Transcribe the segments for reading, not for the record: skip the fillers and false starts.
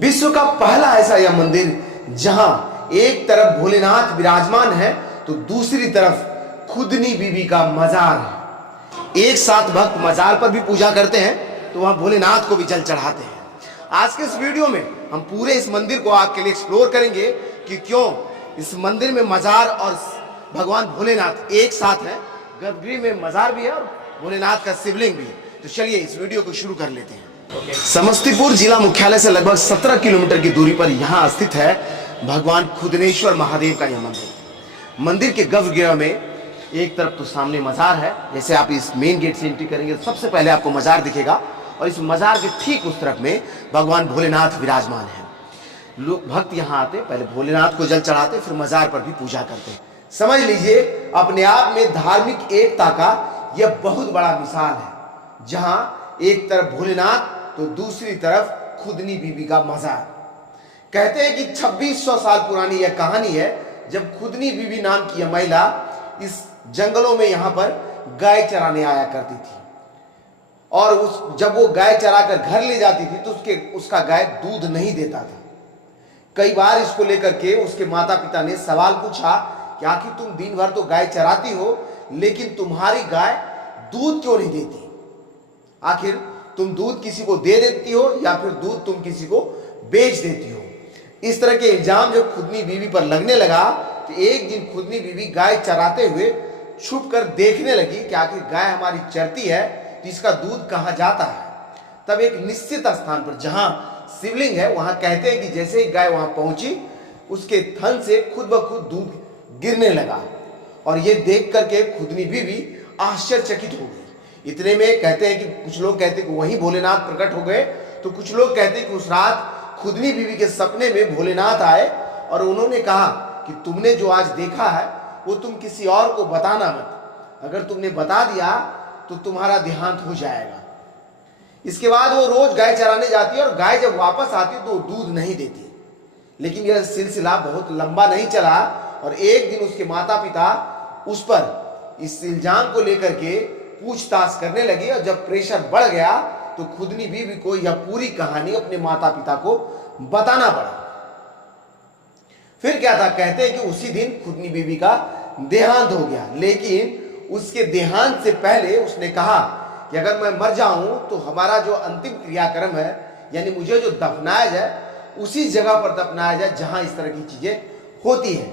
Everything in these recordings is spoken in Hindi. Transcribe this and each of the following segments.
विश्व का पहला ऐसा यह मंदिर जहां एक तरफ भोलेनाथ विराजमान है तो दूसरी तरफ खुदनी बीबी का मजार है। एक साथ भक्त मजार पर भी पूजा करते हैं तो वहां भोलेनाथ को भी जल चढ़ाते हैं। आज के इस वीडियो में हम पूरे इस मंदिर को आपके लिए एक्सप्लोर करेंगे कि क्यों इस मंदिर में मजार और भगवान भोलेनाथ एक साथ हैं। गर्भगृह में मजार भी है और भोलेनाथ का शिवलिंग भी है। तो चलिए इस वीडियो को शुरू कर लेते हैं। समस्तीपुर जिला मुख्यालय से लगभग 17 किलोमीटर की दूरी पर यहाँ स्थित है भगवान खुदनेश्वर महादेव का यह मंदिर। मंदिर के गर्भगृह में एक तरफ तो सामने मजार है, जैसे आप इस मेन गेट से एंट्री करेंगे तो सबसे पहले आपको मजार दिखेगा और इस मजार के ठीक उस तरफ में भगवान भोलेनाथ विराजमान है। लोग भक्त यहाँ आते पहले भोलेनाथ को जल चढ़ाते फिर मजार पर भी पूजा करते। समझ लीजिए अपने आप में धार्मिक एकता का यह बहुत बड़ा मिसाल है, जहाँ एक तरफ भोलेनाथ तो दूसरी तरफ खुदनी बीबी का मजार। कहते हैं कि 2600 साल पुरानी यह कहानी है जब खुदनी बीबी नाम की यह महिला इस जंगलों में यहाँ पर गाय चराने आया करती थी और जब वो गाय चरा कर घर ले जाती थी तो उसका गाय दूध नहीं देता था। कई बार इसको लेकर के उसके माता पिता ने सवाल पूछा कि आखिर तुम दिन भर तो गाय चराती हो लेकिन तुम्हारी गाय दूध क्यों नहीं देती? आखिर तुम दूध किसी को दे देती हो या फिर दूध तुम किसी को बेच देती हो? इस तरह के इल्जाम जब खुदनी बीबी पर लगने लगा तो एक दिन खुदनी बीबी गाय चराते हुए छुप कर देखने लगी कि आखिर गाय हमारी चरती है तो इसका दूध कहाँ जाता है। तब एक निश्चित स्थान पर जहां शिवलिंग है वहां कहते हैं कि जैसे ही गाय वहां पहुंची उसके थन से खुद ब खुद दूध गिरने लगा और ये देख करके खुदनी बीबी आश्चर्यचकित हो गई। इतने में कहते हैं कि कुछ लोग कहते हैं कि वहीं भोलेनाथ प्रकट हो गए तो कुछ लोग कहते हैं कि उस रात खुदनी बीबी के सपने में भोलेनाथ आए और उन्होंने कहा कि तुमने जो आज देखा है वो तुम किसी और को बताना मत, अगर तुमने बता दिया तो तुम्हारा देहांत हो जाएगा। इसके बाद वो रोज गाय चराने जाती है और गाय जब वापस आती है तो दूध नहीं देती। लेकिन यह सिलसिला बहुत लंबा नहीं चला और एक दिन उसके माता पिता उस पर इस इल्जाम को लेकर के पूछताछ करने लगे और जब प्रेशर बढ़ गया तो खुदनी बीबी को यह पूरी कहानी अपने माता पिता को बताना पड़ा। फिर क्या था, कहते हैं कि उसी दिन खुदनी बीबी का देहांत हो गया, लेकिन उसके देहांत से पहले उसने कहा कि अगर मैं मर जाऊं तो हमारा जो अंतिम क्रियाक्रम है यानी मुझे जो दफनाया जाए उसी जगह पर दफनाया जाए जहां इस तरह की चीजें होती है,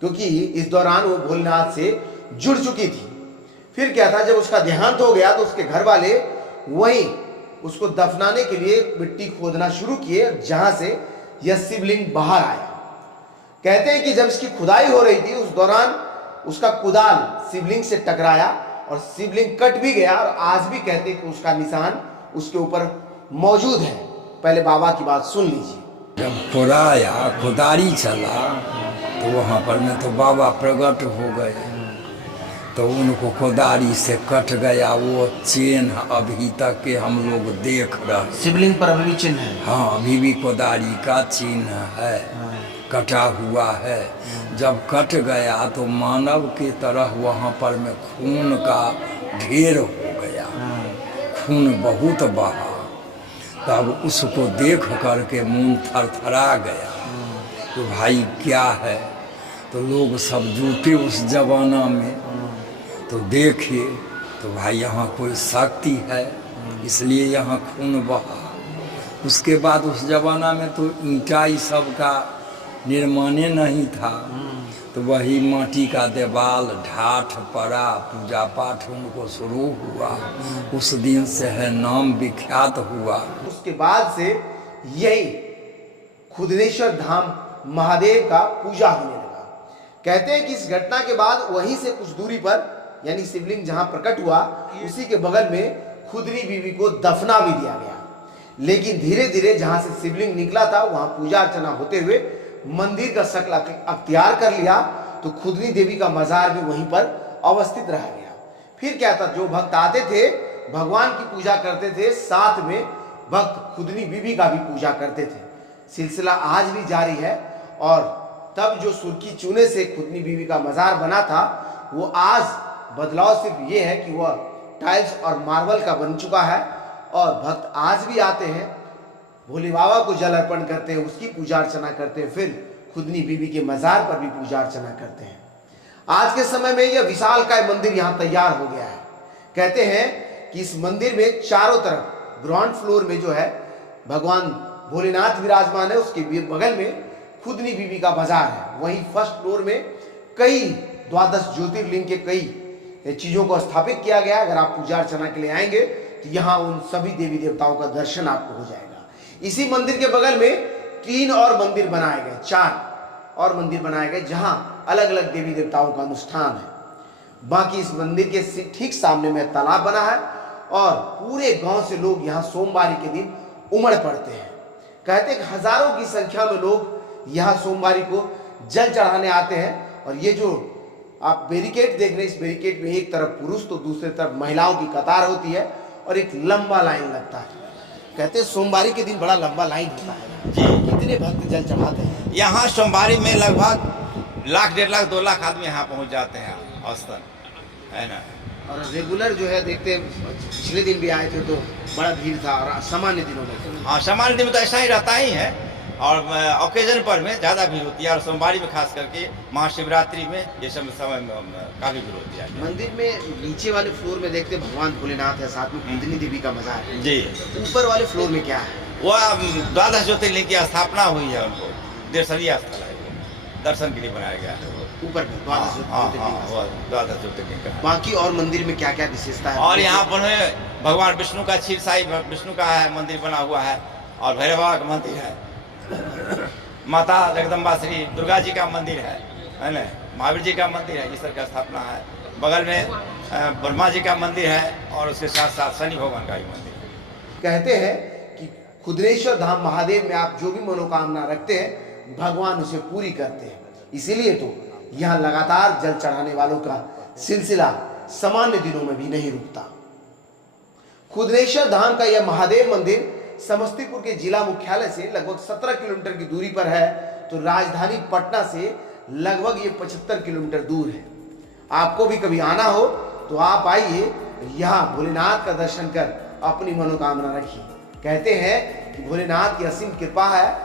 क्योंकि इस दौरान वो भोलेनाथ से जुड़ चुकी थी। फिर क्या था, जब उसका देहांत हो गया तो उसके घर वाले वहीं उसको दफनाने के लिए मिट्टी खोदना शुरू किए जहां से यह शिवलिंग बाहर आया। कहते हैं कि जब इसकी खुदाई हो रही थी उस दौरान उसका कुदाल शिवलिंग से टकराया और शिवलिंग कट भी गया और आज भी कहते हैं कि उसका निशान उसके ऊपर मौजूद है। पहले बाबा की बात सुन लीजिए। जब खुदाया खुदारी चला तो वहाँ पर में तो बाबा प्रकट हो गए तो उनको खुदारी से कट गया वो चिन्ह अभी तक के हम लोग देख रहे। शिवलिंग पर अभी भी चिन्ह है? हाँ, अभी भी खुदारी का चिन्ह है, कटा हुआ है। जब कट गया तो मानव की तरह वहाँ पर में खून का ढेर हो गया, खून बहुत बहा। तब उसको देख करके मुंह थरथरा गया तो भाई क्या है, तो लोग सब जुटे उस जमाना में तो देखिए तो भाई यहाँ कोई शक्ति है इसलिए यहाँ खून बहा। उसके बाद उस जमाना में तो ईंटा ही सब का निर्माण नहीं था तो वही माटी का दीवाल ढाठ पड़ा, पूजा पाठ उनको शुरू हुआ। उस दिन से है नाम विख्यात हुआ। उसके बाद से यही खुदनेश्वर धाम महादेव का पूजा होने लगा। कहते हैं कि इस घटना के बाद वहीं से कुछ दूरी पर यानी शिवलिंग जहां प्रकट हुआ उसी के बगल में खुदनी बीबी को दफना भी दिया गया। लेकिन धीरे धीरे जहां से शिवलिंग निकला था वहां पूजा अर्चना होते हुए मंदिर का शक्ल अख्तियार कर लिया तो खुदनी देवी का मजार भी वहीं पर अवस्थित रह गया। फिर क्या था, जो भक्त आते थे भगवान की पूजा करते थे, साथ में भक्त खुदनी बीबी का भी पूजा करते थे। सिलसिला आज भी जारी है और तब जो सुर्खी चूने से खुदनी बीबी का मजार बना था वो आज बदलाव सिर्फ ये है कि वह टाइल्स और मार्बल का बन चुका है और भक्त आज भी आते हैं भोले बाबा को जल अर्पण करते हैं, उसकी पूजा अर्चना करते हैं, फिर खुदनी बीबी के मजार पर भी पूजा अर्चना करते हैं। आज के समय में यह विशालकाय मंदिर यहाँ तैयार हो गया है। कहते हैं कि इस मंदिर में चारों तरफ ग्राउंड फ्लोर में जो है भगवान भोलेनाथ विराजमान है, उसके बगल में खुदनी बीबी का बाजार है। वहीं फर्स्ट फ्लोर में कई 12 ज्योतिर्लिंग के कई चीजों को स्थापित किया गया। अगर आप पूजा अर्चना के लिए आएंगे तो यहाँ उन सभी देवी देवताओं का दर्शन आपको हो जाएगा। इसी मंदिर के बगल में 3 और मंदिर बनाए गए, 4 और मंदिर बनाए गए, जहां अलग अलग देवी देवताओं का अनुष्ठान है। बाकी इस मंदिर के ठीक सामने में तालाब बना है और पूरे गांव से लोग यहाँ सोमवारी के दिन उमड़ पड़ते हैं। कहते हैं कि हजारों की संख्या में लोग यहाँ सोमवारी को जल चढ़ाने आते हैं। और ये जो आप बैरिकेड देख रहे हैं, इस बैरिकेड में एक तरफ पुरुष तो दूसरी तरफ महिलाओं की कतार होती है और एक लंबा लाइन लगता है। कहते हैं सोमवारी के दिन बड़ा लंबा लाइन होता है जी। कितने भक्त जल चढ़ाते हैं? यहाँ सोमवारी में लगभग 1,00,000, 1.5 लाख, 2 लाख आदमी यहाँ पहुँच जाते हैं औसतन, है ना। और रेगुलर जो है देखते हैं, पिछले दिन भी आए थे तो बड़ा भीड़ था और सामान्य दिनों में हाँ, सामान्य दिन में तो ऐसा ही रहता ही है और ओकेजन पर में ज़्यादा भीड़ होती है और सोमवारी में खास करके महाशिवरात्रि में ये सब समय में काफ़ी भीड़ होती है। मंदिर में नीचे वाले फ्लोर में देखते हैं भगवान भोलेनाथ है, साथ में खुदनी देवी का मजार है। जी। ऊपर वाले फ्लोर में क्या है? वह 12 ज्योतिर्लिंग की स्थापना हुई है, उनको दर्शनीय स्थल है, दर्शन के लिए बनाया गया है। ऊपर में 12 ज्योतिर्लिंग। 12 ज्योतिर्लिंग का। बाकी और मंदिर में क्या क्या विशेषता है? और यहाँ पर भगवान विष्णु का क्षीरसाई विष्णु का है मंदिर बना हुआ है और भैरव बाबा का मंदिर है, माता जगदम्बा श्री दुर्गा जी का मंदिर है ना, महावीर जी का मंदिर है, ईश्वर का स्थापना है। बगल में ब्रह्मा जी का मंदिर है और उसके साथ साथ शनि भगवान का भी मंदिर है। कहते हैं कि खुदनेश्वर धाम महादेव में आप जो भी मनोकामना रखते हैं भगवान उसे पूरी करते हैं। इसीलिए तो यहाँ लगातार जल चढ़ाने वालों का सिलसिला सामान्य दिनों में भी नहीं रुकता। खुदनेश्वर धाम का यह महादेव मंदिर समस्तीपुर के जिला मुख्यालय से लगभग 17 किलोमीटर की दूरी पर है, तो राजधानी पटना से लगभग ये 75 किलोमीटर दूर है। आपको भी कभी आना हो तो आप आइए, यहाँ भोलेनाथ का दर्शन कर अपनी मनोकामना रखिए। कहते हैं कि भोलेनाथ की असीम कृपा है।